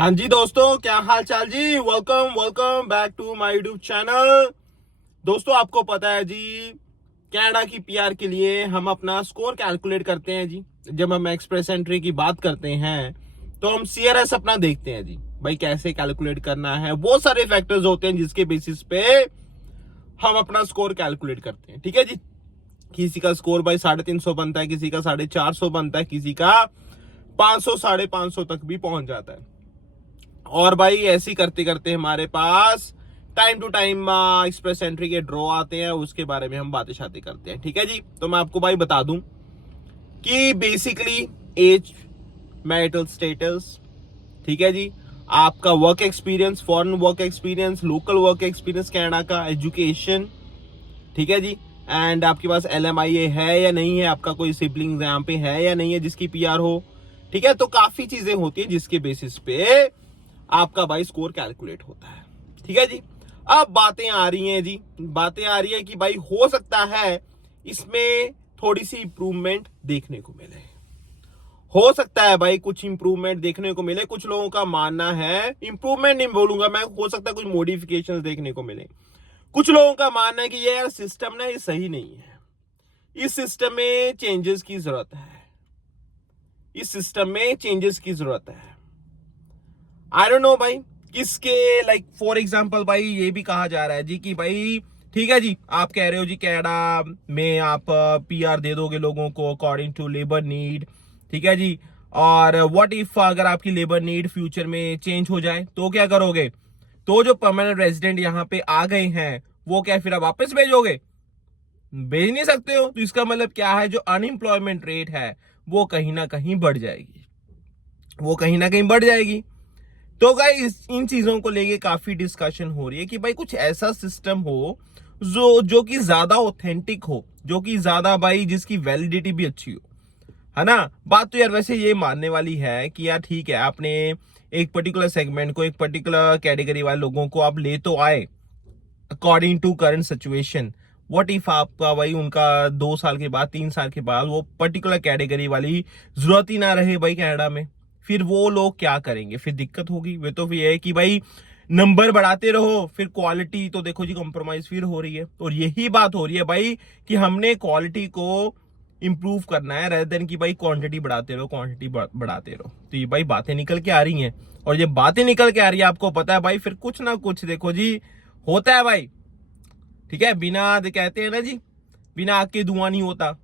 हाँ जी दोस्तों, क्या हाल चाल जी। Welcome welcome back to my YouTube channel. दोस्तों, आपको पता है जी, कनाडा की पीआर के लिए हम अपना स्कोर कैलकुलेट करते हैं जी। जब हम एक्सप्रेस एंट्री की बात करते हैं तो हम सीआरएस अपना देखते हैं जी। भाई कैसे कैलकुलेट करना है, बहुत सारे फैक्टर्स होते हैं जिसके बेसिस पे हम अपना स्कोर कैलकुलेट करते हैं। ठीक है जी। किसी का स्कोर भाई 350 बनता है, किसी का 450 बनता है, किसी का 500 550 तक भी पहुंच जाता है। और भाई ऐसे करते करते हमारे पास time to time express entry के ड्रॉ आते हैं, उसके बारे में हम बातें शातें करते हैं। ठीक है जी। तो मैं आपको भाई बता दूं कि बेसिकली एज, मैरिटल स्टेटस, ठीक है जी, आपका work experience, foreign work experience, local work experience Canada का, एजुकेशन, ठीक है जी, एंड आपके पास LMIA है या नहीं है, आपका कोई सिबलिंग्स यहाँ पे है या नहीं है जिसकी पीआर हो। ठीक है। तो काफी चीजें होती है जिसके बेसिस पे आपका भाई स्कोर कैलकुलेट होता है। ठीक है जी। अब बातें आ रही हैं जी, बातें आ रही है कि भाई हो सकता है इसमें थोड़ी सी इंप्रूवमेंट देखने को मिले। हो सकता है भाई कुछ इंप्रूवमेंट देखने को मिले। कुछ लोगों का मानना है, इंप्रूवमेंट नहीं बोलूंगा मैं, हो सकता है कुछ मॉडिफिकेशंस देखने को मिले। कुछ लोगों का मानना है कि ये यार सिस्टम ना, ये सही नहीं है, इस सिस्टम में चेंजेस की जरूरत है, इस सिस्टम में चेंजेस की जरूरत है। आई डोंट नो भाई किसके, लाइक फॉर एग्जांपल भाई ये भी कहा जा रहा है जी कि भाई ठीक है जी, आप कह रहे हो जी कनाडा में आप पीआर दे दोगे लोगों को अकॉर्डिंग टू लेबर नीड। ठीक है जी। और व्हाट इफ अगर आपकी लेबर नीड फ्यूचर में चेंज हो जाए तो क्या करोगे? तो जो परमानेंट रेजिडेंट यहाँ पे आ गए हैं वो क्या फिर आप वापस भेजोगे? भेज नहीं सकते हो। तो इसका मतलब क्या है, जो अनएम्प्लॉयमेंट रेट है वो कहीं ना कहीं बढ़ जाएगी, वो कहीं ना कहीं बढ़ जाएगी। तो गाइस इन चीजों को लेके काफी डिस्कशन हो रही है कि भाई कुछ ऐसा सिस्टम हो जो कि ज्यादा ऑथेंटिक हो, जो कि ज्यादा भाई जिसकी वैलिडिटी भी अच्छी हो, है ना। बात तो यार वैसे ये मानने वाली है कि यार ठीक है, आपने एक पर्टिकुलर सेगमेंट को, एक पर्टिकुलर कैटेगरी वाले लोगों को आप ले तो आए according to current situation. What if आपका भाई उनका 2 साल के बाद, 3 साल के बाद वो पर्टिकुलर कैटेगरी वाली जरूरत ही ना रहे भाई कनाडा में, फिर वो लोग क्या करेंगे? फिर दिक्कत होगी। वे तो फिर है कि भाई नंबर बढ़ाते रहो, फिर क्वालिटी तो देखो जी कॉम्प्रोमाइज फिर हो रही है। और यही बात हो रही है भाई कि हमने क्वालिटी को इंप्रूव करना है रेदर देन कि भाई क्वांटिटी बढ़ाते रहो, क्वांटिटी बढ़ाते रहो। तो ये भाई बातें निकल के आ रही हैं, और ये बातें निकल के आ रही है, आपको पता है भाई फिर कुछ ना कुछ देखो जी होता है भाई। ठीक है। बिना कहते हैं ना जी, बिना आग के धुआं नहीं होता,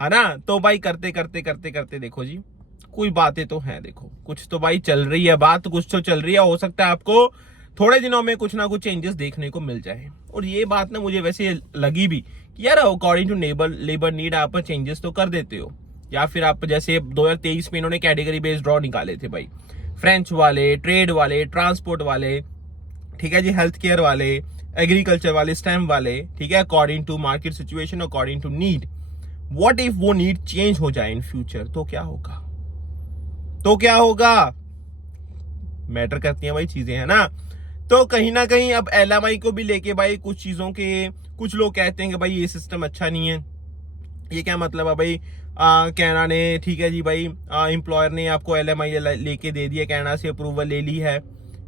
है ना। तो भाई करते करते करते करते देखो जी कोई बातें तो हैं, देखो कुछ तो भाई चल रही है बात, कुछ तो चल रही है। हो सकता है आपको थोड़े दिनों में कुछ ना कुछ चेंजेस देखने को मिल जाए। और ये बात ना मुझे वैसे लगी भी कि यार अकॉर्डिंग टू लेबर नीड आप चेंजेस तो कर देते हो। या फिर आप जैसे 2023 में इन्होंने कैटेगरी बेस्ड ड्रॉ निकाले थे भाई, फ्रेंच वाले, ट्रेड वाले, ट्रांसपोर्ट वाले, ठीक है जी, हेल्थ केयर वाले, एग्रीकल्चर वाले, स्टेम वाले, ठीक है, according to market situation, according to need. What if वो नीड चेंज हो जाए इन फ्यूचर, तो क्या होगा? तो क्या होगा? मैटर करती हैं भाई चीजें, है ना। तो कहीं ना कहीं अब LMI को भी लेके भाई कुछ चीजों के, कुछ लोग कहते हैं कि भाई ये सिस्टम अच्छा नहीं है। ये क्या मतलब है भाई? कनाडा ने, ठीक है जी भाई, एम्प्लॉयर ने आपको LMI लेके दे दिया, कनाडा से अप्रूवल ले ली है,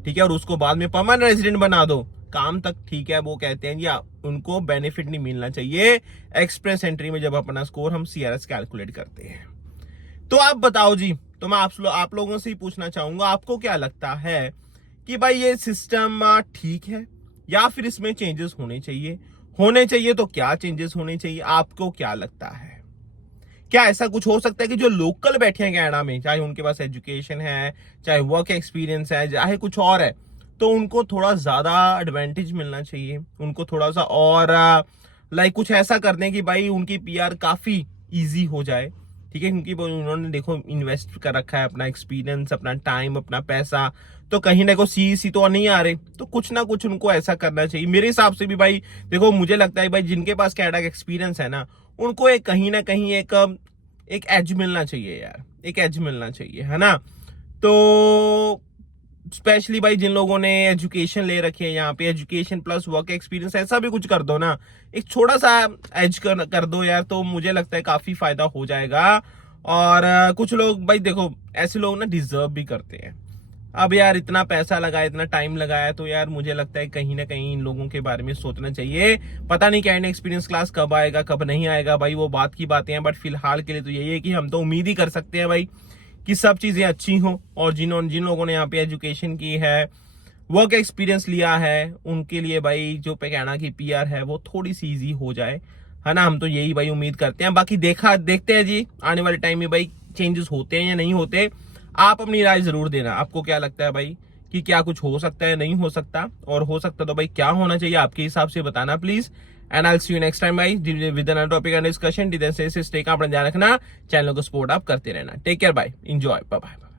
ठीक है, और उसको बाद में परमानेंट रेजिडेंट बना दो, काम तक ठीक है। वो कहते हैं जी उनको बेनिफिट नहीं मिलना चाहिए एक्सप्रेस एंट्री में जब अपना स्कोर हम CRS कैलकुलेट करते हैं। तो आप बताओ जी, तो मैं आप लोगों से ही पूछना चाहूंगा, आपको क्या लगता है कि भाई ये सिस्टम ठीक है या फिर इसमें चेंजेस होने चाहिए? होने चाहिए तो क्या चेंजेस होने चाहिए, आपको क्या लगता है? क्या ऐसा कुछ हो सकता है कि जो लोकल बैठे हैं कनाडा में, चाहे उनके पास एजुकेशन है, चाहे वर्क एक्सपीरियंस है, चाहे कुछ और है, तो उनको थोड़ा ज्यादा एडवांटेज मिलना चाहिए, उनको थोड़ा सा और लाइक कुछ ऐसा कर दें कि भाई उनकी पीआर काफी इजी हो जाए। ठीक है, क्योंकि उन्होंने देखो इन्वेस्ट कर रखा है अपना एक्सपीरियंस, अपना टाइम, अपना पैसा, तो कहीं ना कहीं सी तो नहीं आ रहे, तो कुछ ना कुछ उनको ऐसा करना चाहिए मेरे हिसाब से भी भाई। देखो मुझे लगता है भाई जिनके पास कनाडा का एक्सपीरियंस है ना, उनको एक कहीं ना कहीं एक एज मिलना चाहिए यार, एक एज मिलना चाहिए, है ना। तो स्पेशली भाई जिन लोगों ने एजुकेशन ले रखी है यहाँ पे, एजुकेशन प्लस वर्क एक्सपीरियंस, ऐसा भी कुछ कर दो ना, एक छोटा सा एज कर दो यार, तो मुझे लगता है काफी फायदा हो जाएगा। और कुछ लोग भाई देखो ऐसे लोग ना डिजर्व भी करते हैं। अब यार इतना पैसा लगाया, इतना टाइम लगाया, तो यार मुझे लगता है कहीं ना कहीं इन लोगों के बारे में सोचना चाहिए। पता नहीं कैंड एक्सपीरियंस क्लास कब आएगा कब नहीं आएगा भाई, वो बात की बातें हैं, बट फिलहाल के लिए तो यही है कि हम तो उम्मीद ही कर सकते हैं भाई कि सब चीजें अच्छी हों, और जिन लोगों ने यहाँ पे एजुकेशन की है, वर्क एक्सपीरियंस लिया है, उनके लिए भाई जो कैनेडा की पीआर है वो थोड़ी सी इजी हो जाए, है ना। हम तो यही भाई उम्मीद करते हैं। बाकी देखते हैं जी आने वाले टाइम में भाई चेंजेस होते हैं या नहीं होते। आप अपनी राय जरूर देना, आपको क्या लगता है भाई कि क्या कुछ हो सकता है, नहीं हो सकता, और हो सकता तो भाई क्या होना चाहिए आपके हिसाब से बताना please. And I will see you next time भाई with another topic and discussion. Take अपना ध्यान रखना, चैनल को सपोर्ट आप करते रहना। Take care, bye, enjoy, bye bye.